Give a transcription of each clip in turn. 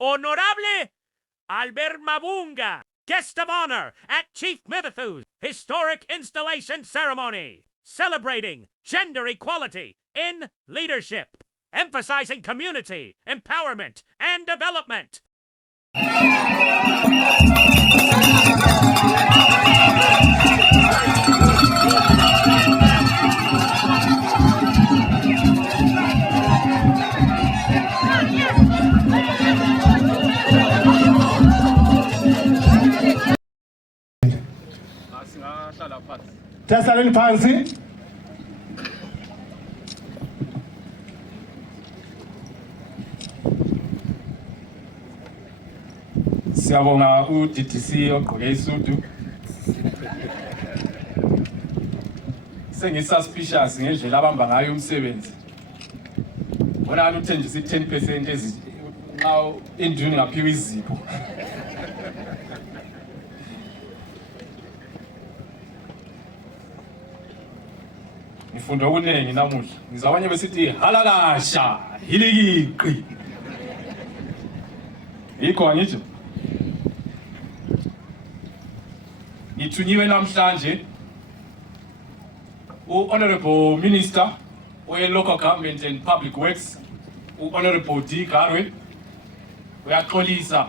Honorable Albert Mavunga, guest of honor at Chief Mvuthu's historic installation ceremony, celebrating gender equality in leadership, emphasizing community, empowerment, and development. Tesaleni phansi. Siyabonga uDTC ogqoke isudu. Sengisuspicious ngendlela abamba ngayo umsebenzi. Bona uthenjisa 10% ezi now induni ngaphiwa izipho. Ngifunda okuningi namuhla. Ngizabanye besithi halakasha, hilikiqi. Yikho ngisho. Ngithunyiwe namhlanje Honorable Minister we Local Government and Public Works, Honorable D. Garwe, uyaxolisa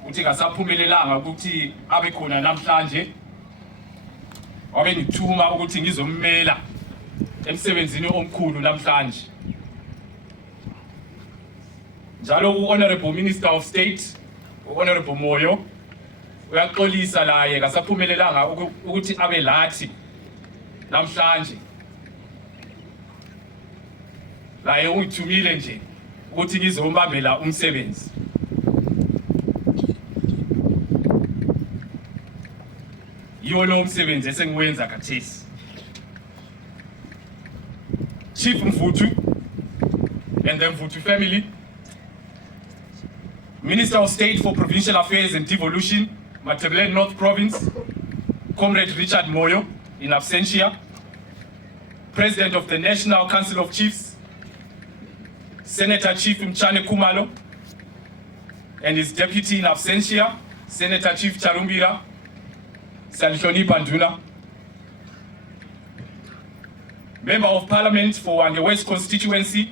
ukuthi ngasaphumelelanga ukuthi abe khona namhlanje. Wabe ngithuma ukuthi ngizommela emsebenzini omkhulu namhlanje. Njalo Honorable Minister of State, Honorable Moyo, uyaxolisa laye ngasaphumelelanga ukuthi abe lathi namhlanje. Laye ungithumile nje ukuthi ngizombambela umsebenzi. Yiwo lo msebenzi esengiwenza khathesi. Chief Mvuthu and the Mvuthu family, Minister of State for Provincial Affairs and Devolution, Matabele North Province, Comrade Richard Moyo, in absentia, President of the National Council of Chiefs, Senator Chief Mchane Kumalo, and his deputy in absentia, Senator Chief Charumbira, Salihloni Panduna, Member of Parliament for Wange West constituency,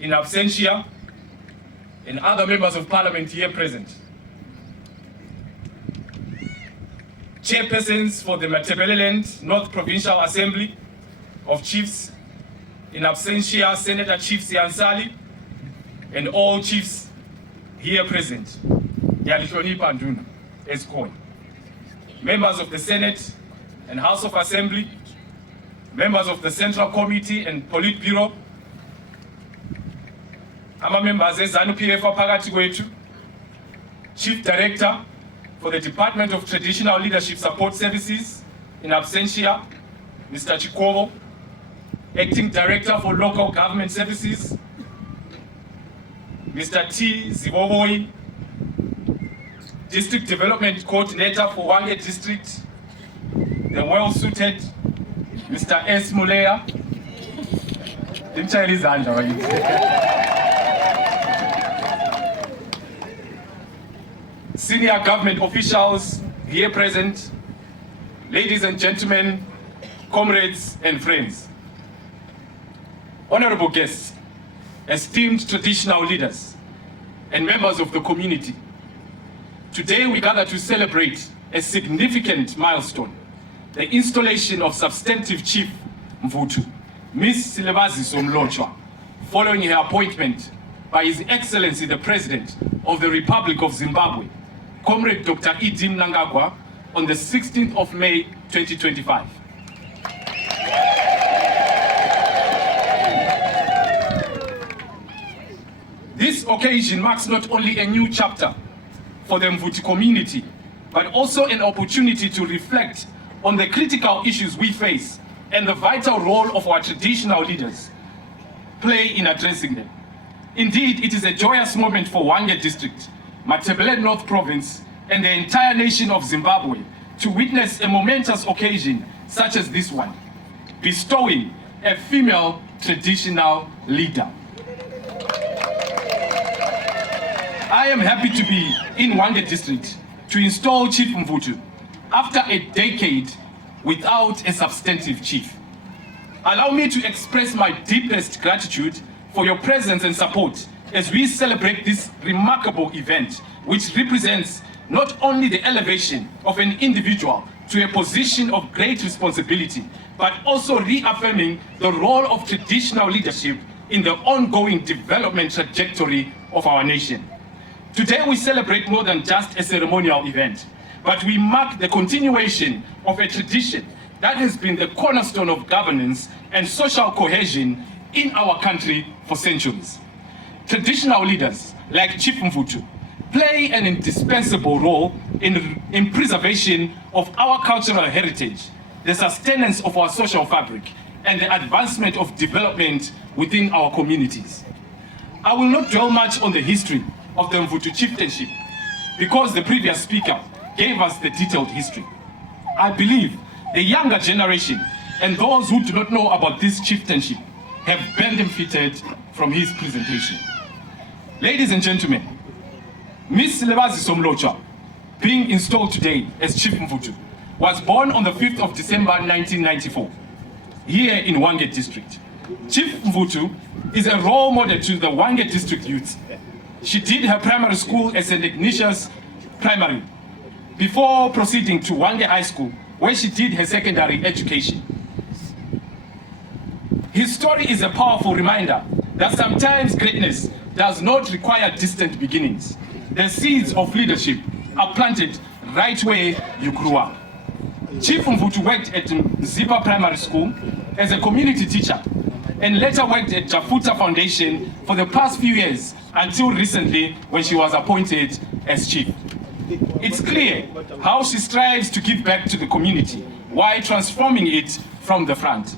in absentia, and other members of Parliament here present. Chairpersons for the Matabeleland North Provincial Assembly of Chiefs, in absentia, Senator Chief Siansali, and all chiefs here present. Salihloni Panduna, Escon. Members of the Senate and House of Assembly, members of the Central Committee and Politburo, members ZANU-PF phakathi kwethu, Chief Director for the Department of Traditional Leadership Support Services, in absentia, Mr. Chikovo, Acting Director for Local Government Services, Mr. T. Ziboboi, District Development Coordinator for Wange District, the well-suited Mr. S. Mulea, senior government officials here present, ladies and gentlemen, comrades and friends, honorable guests, esteemed traditional leaders, and members of the community. Today we gather to celebrate a significant milestone, the installation of substantive Chief Mvuthu, Ms. Silibaziso Mlotshwa, following her appointment by His Excellency the President of the Republic of Zimbabwe, Comrade Dr. E.D. Mnangagwa, on the 16th of May 2025. This occasion marks not only a new chapter for the Mvuthu community, but also an opportunity to reflect on the critical issues we face and the vital role of our traditional leaders play in addressing them. Indeed, it is a joyous moment for Wange District, Matabele North Province, and the entire nation of Zimbabwe to witness a momentous occasion such as this one, bestowing a female traditional leader. I am happy to be in Mavunga district to install Chief Mvuthu after a decade without a substantive chief. Allow me to express my deepest gratitude for your presence and support as we celebrate this remarkable event, which represents not only the elevation of an individual to a position of great responsibility, but also reaffirming the role of traditional leadership in the ongoing development trajectory of our nation. Today we celebrate more than just a ceremonial event, but we mark the continuation of a tradition that has been the cornerstone of governance and social cohesion in our country for centuries. Traditional leaders like Chief Mvuthu play an indispensable role in preservation of our cultural heritage, the sustenance of our social fabric, and the advancement of development within our communities. I will not dwell much on the history of the Mvuthu chieftainship because the previous speaker gave us the detailed history. I believe the younger generation and those who do not know about this chieftainship have benefited from his presentation. Ladies and gentlemen, Miss Silibaziso Mlotshwa, being installed today as Chief Mvuthu, was born on the 5th of December 1994, here in Mavunga district. Chief Mvuthu is a role model to the Mavunga district youth. She did her primary school as St. Ignatius Primary before proceeding to Mavunga High School, where she did her secondary education. His story is a powerful reminder that sometimes greatness does not require distant beginnings. The seeds of leadership are planted right where you grew up. Chief Mvuthu worked at Zipa Primary School as a community teacher and later worked at Jafuta Foundation for the past few years until recently when she was appointed as chief. It's clear how she strives to give back to the community while transforming it from the front.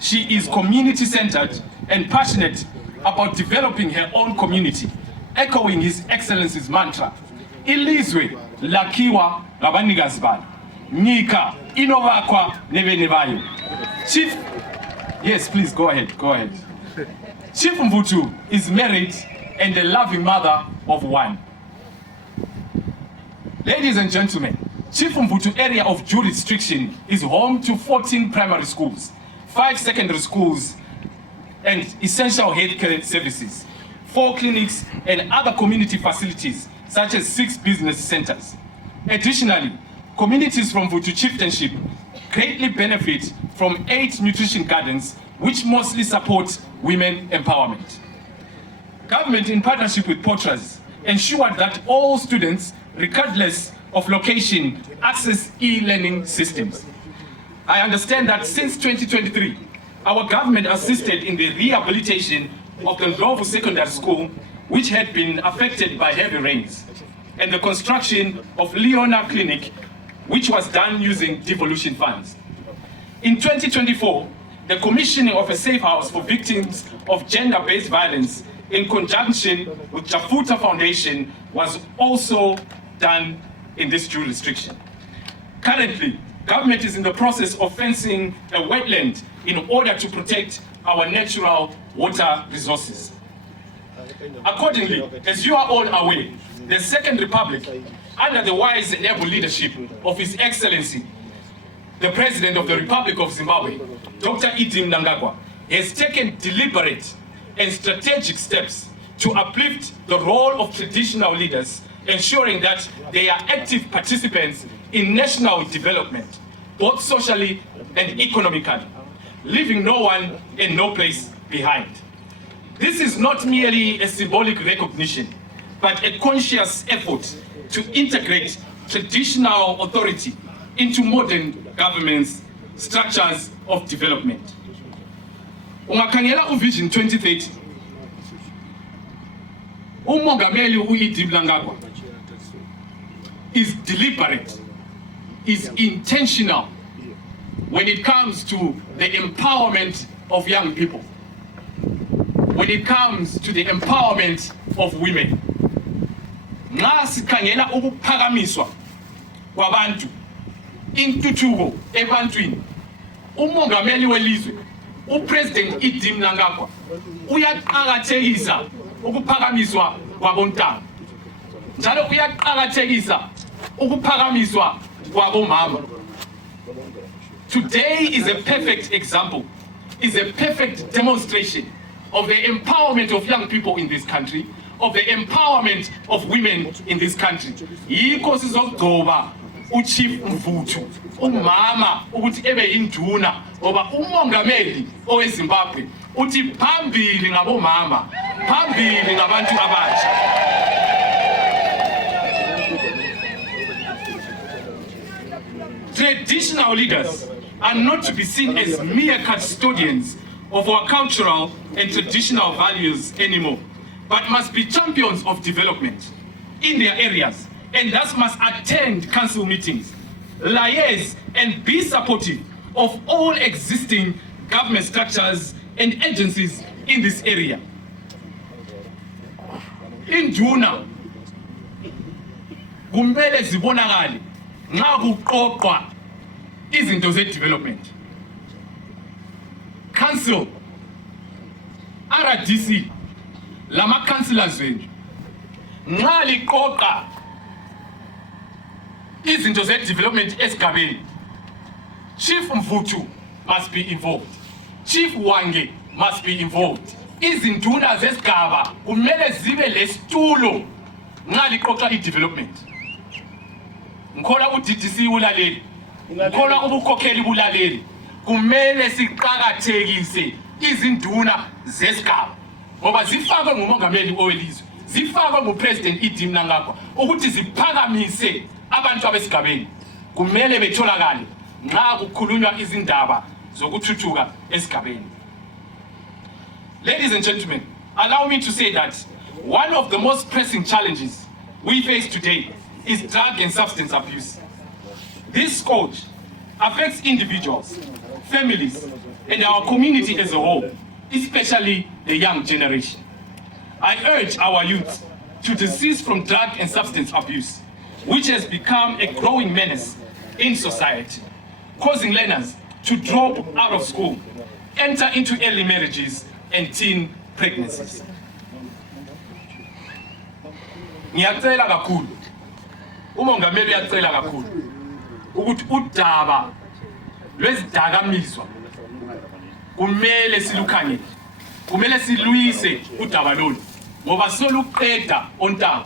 She is community-centered and passionate about developing her own community, echoing His Excellency's mantra, Ilizwe lakiwa ngabanikazi balo, Nika inovakwa nebene bayo. Chief, yes, please go ahead. Chief Mvuthu is married and a loving mother of one. Ladies and gentlemen, Chief Mvuthu area of jurisdiction is home to 14 primary schools, 5 secondary schools, and essential healthcare services, 4 clinics, and other community facilities, such as 6 business centers. Additionally, communities from Mvuthu chieftainship greatly benefit from 8 nutrition gardens, which mostly support women empowerment. Government, in partnership with Portras, ensured that all students, regardless of location, access e-learning systems. I understand that since 2023, our government assisted in the rehabilitation of the Ndlovu Secondary School, which had been affected by heavy rains, and the construction of Leona Clinic, which was done using devolution funds. In 2024, the commissioning of a safe house for victims of gender-based violence in conjunction with Jafuta Foundation was also done in this jurisdiction. Currently, government is in the process of fencing a wetland in order to protect our natural water resources. Accordingly, as you are all aware, the Second Republic, under the wise and able leadership of His Excellency, the President of the Republic of Zimbabwe, Dr. Idi Mnangagwa, has taken deliberate and strategic steps to uplift the role of traditional leaders, ensuring that they are active participants in national development, both socially and economically, leaving no one and no place behind. This is not merely a symbolic recognition, but a conscious effort to integrate traditional authority into modern government's structures of development. Ungakhangela uVision 2030, uMongameli uIdi Mnangagwa is deliberate, is intentional when it comes to the empowerment of young people, when it comes to the empowerment of women. Nxa sikhangela ukuphakamiswa kwabantu, intuthuko ebantwini, uMongameli welizwe, uPresident Idi Mnangagwa uyaqhakathekisa ukuphakamiswa kwabontanga. njalo uyaqhakathekisa ukuphakamiswa kwabomama. Today is a perfect example, is a perfect demonstration of the empowerment of young people in this country, of the empowerment of women in this country. Yikho sizogcoba uChief Mvuthu, umama ukuthi ebe induna ngoba umongameli oweZimbabwe uthi phambili ngabomama, phambili ngabantu abasha. Traditional leaders are not to be seen as mere custodians of our cultural and traditional values anymore, but must be champions of development in their areas, and thus must attend council meetings, liaise and be supportive of all existing government structures and agencies in this area. Induna kumele zibonakale nxa kuqoqwa izinto ze-development. Council, RDC, lama councillors wenu nxa liqoqa izinto ze-development esigabeni, Chief Mvuthu must be involved, Chief Wange must be involved. Izinduna zesigaba kumele zibe lesitulo nxa liqoqa i-development. Ngikholwa uDDC ulaleli, ngikholwa ubukhokheli bulaleli, kumele siqhakathekise izinduna zesigaba ngoba zifakwe ngumongameli owelizwe, zifakwe ngupresident iDim Nangagwa ukuthi ziphakamise abantu abesigabeni. Kumele betholakale nxa kukhulunywa izindaba zokuthuthuka esigabeni. Ladies and gentlemen, allow me to say that one of the most pressing challenges we face today is drug and substance abuse. This scourge affects individuals, families, and our community as a whole, especially the young generation. I urge our youth to desist from drug and substance abuse, which has become a growing menace in society, causing learners to drop out of school, enter into early marriages and teen pregnancies. Ngiyacela kakhulu, umongameli uyacela kakhulu ukuthi udaba lwezidakamizwa kumele silukhangele, kumele siluyise udaba lolu ngoba soluqeda ontanga,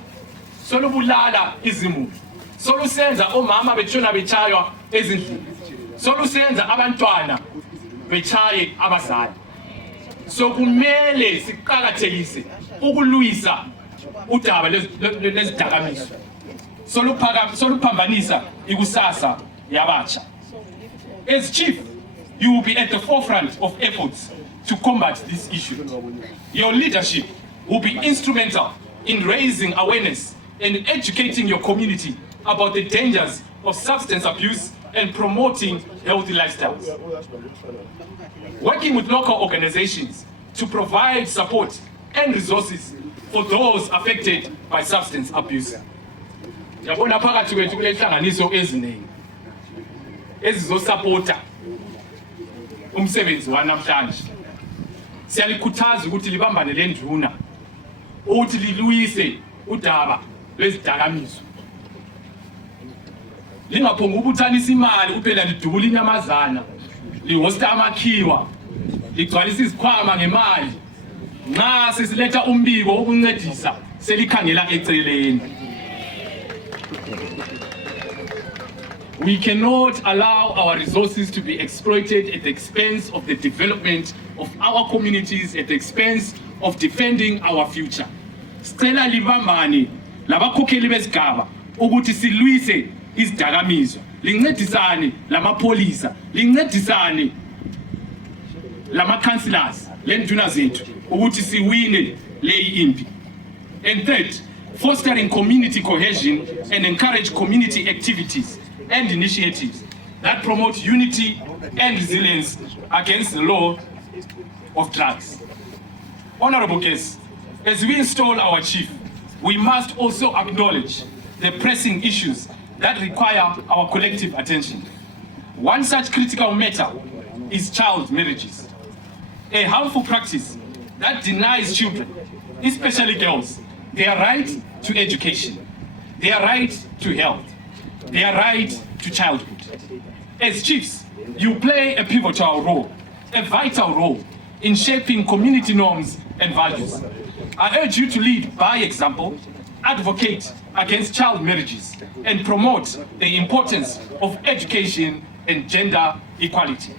solubulala izimuli, solusenza omama betshona betshaywa ezindlini, solusenza abantwana bechaye abazali. So kumele siqhakathekise ukuluyisa udaba lwezidakamizwa, soluphambanisa ikusasa yabatsha. As chief, you will be at the forefront of efforts to combat this issue. Your leadership will be instrumental in raising awareness and educating your community about the dangers of substance abuse and promoting healthy lifestyles. Working with local organizations to provide support and resources for those affected by substance abuse. Yabona phakathi kwethu kulehlanganiso eziningi ezizosupporta umsebenzi wanamhlanje. Siyalikhuthaza ukuthi libambane lenduna ukuthi liluyise udaba lwezidakamizwa. Lingaphonga ukubuthanisa imali kuphela lidubula inyamazana, lihosta amakhiwa, ligcwalisa izikhwama ngemali. Nxa sesiletha umbiko wokuncedisa selikhangela eceleni. We cannot allow our resources to be exploited at the expense of the development of our communities, at the expense of defending our future. Sicela libambane labakhokheli besigaba ukuthi silwise izidakamizwa, lincedisane lamapholisa, lincedisane lama-councillors, lenduna zethu ukuthi siwine leyi impi. And third, fostering community cohesion and encourage community activities and initiatives that promote unity and resilience against the law of drugs. Honorable guests, as we install our chief, we must also acknowledge the pressing issues that require our collective attention. One such critical matter is child marriages, a harmful practice that denies children, especially girls, their right to education, their right to health, their right to childhood. As chiefs, you play a pivotal role, a vital role in shaping community norms and values. I urge you to lead by example, advocate against child marriages, and promote the importance of education and gender equality.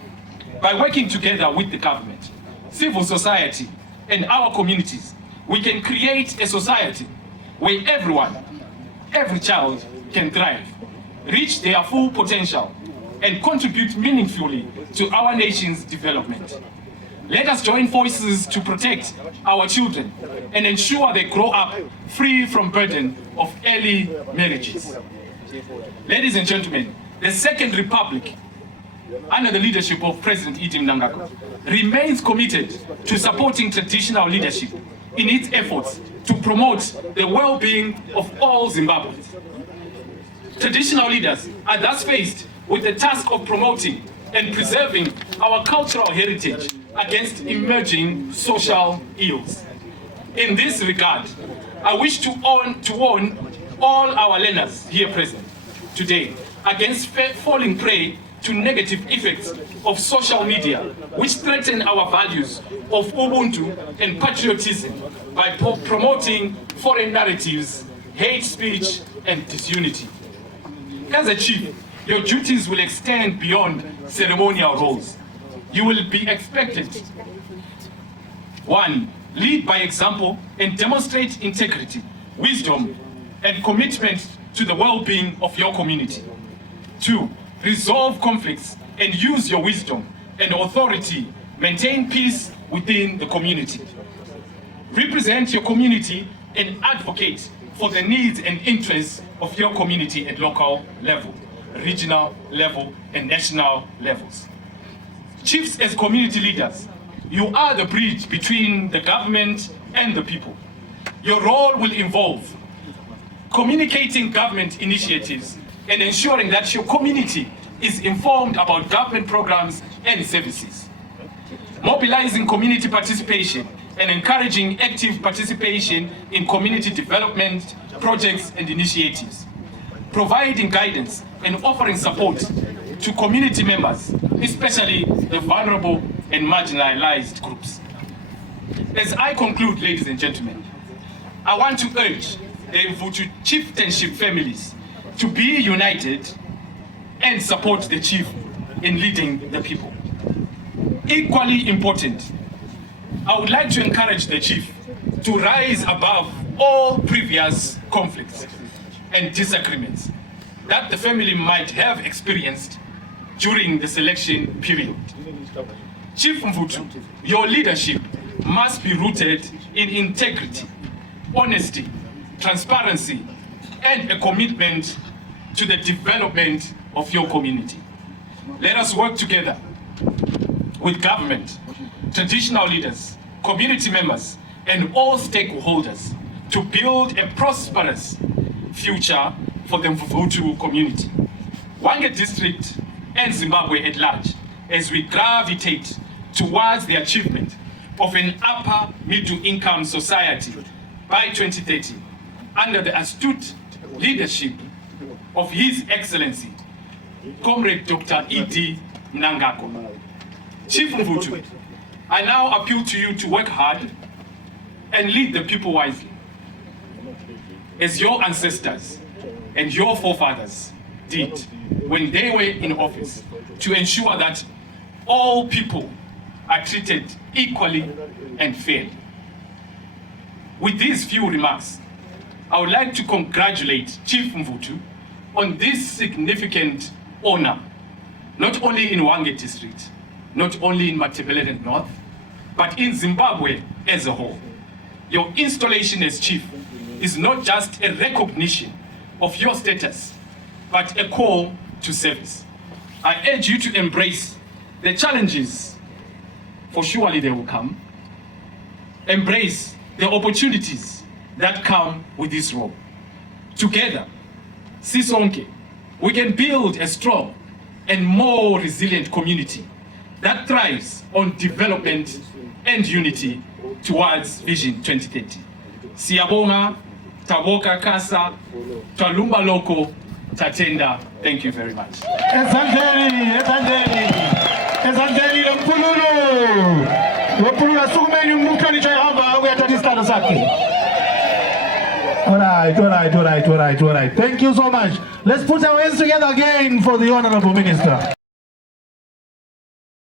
By working together with the government, civil society, and our communities, we can create a society where every child can thrive, reach their full potential, and contribute meaningfully to our nation's development. Let us join forces to protect our children and ensure they grow up free from burden of early marriages. Ladies and gentlemen, the Second Republic, under the leadership of President Iti Mnangagwa, remains committed to supporting traditional leadership in its efforts to promote the well-being of all Zimbabweans. Traditional leaders are thus faced with the task of promoting and preserving our cultural heritage against emerging social ills. In this regard, I wish to warn all our learners here present today against falling prey to negative effects of social media, which threaten our values of Ubuntu and patriotism by promoting foreign narratives, hate speech, and disunity. As a chief, your duties will extend beyond ceremonial roles. You will be expected, 1, lead by example and demonstrate integrity, wisdom, and commitment to the well-being of your community. 2, resolve conflicts and use your wisdom and authority, maintain peace within the community. Represent your community and advocate for the needs and interests of your community at local level, regional level, and national levels. Chiefs, as community leaders, you are the bridge between the government and the people. Your role will involve communicating government initiatives and ensuring that your community is informed about government programs and services. Mobilizing community participation and encouraging active participation in community development projects and initiatives. Providing guidance and offering support to community members, especially the vulnerable and marginalized groups. As I conclude, ladies and gentlemen, I want to urge the Mvuthu chieftainship families to be united and support the chief in leading the people. Equally important, I would like to encourage the chief to rise above all previous conflicts and disagreements that the family might have experienced during the selection period. Chief Mvuthu, your leadership must be rooted in integrity, honesty, transparency, and a commitment to the development of your community. Let us work together with government, traditional leaders, community members, and all stakeholders to build a prosperous future for the Mvuthu community, Hwange district, and Zimbabwe at large, as we gravitate towards the achievement of an upper middle income society by 2030, under the astute leadership of His Excellency, Comrade Dr. E.D. Mnangagwa. Chief Mvuthu, I now appeal to you to work hard and lead the people wisely, as your ancestors and your forefathers did when they were in office, to ensure that all people are treated equally and fairly. With these few remarks, I would like to congratulate Chief Mvuthu on this significant honor, not only in Hwange district, not only in Matabeleland North, but in Zimbabwe as a whole. Your installation as chief is not just a recognition of your status, but a call to service. I urge you to embrace the challenges, for surely they will come. Embrace the opportunities that come with this role. Together, Sisonke, we can build a strong and more resilient community that thrives on development and unity towards Vision 2030. Siyabonga, Taboka Kasa, Twalumba Loko, Tatenda. Thank you very much. Ezandeni Mpululu. Mpululu asukumeni mukani chayamba uyatatistana zake. All right. Thank you so much. Let's put our hands together again for the Honorable Minister.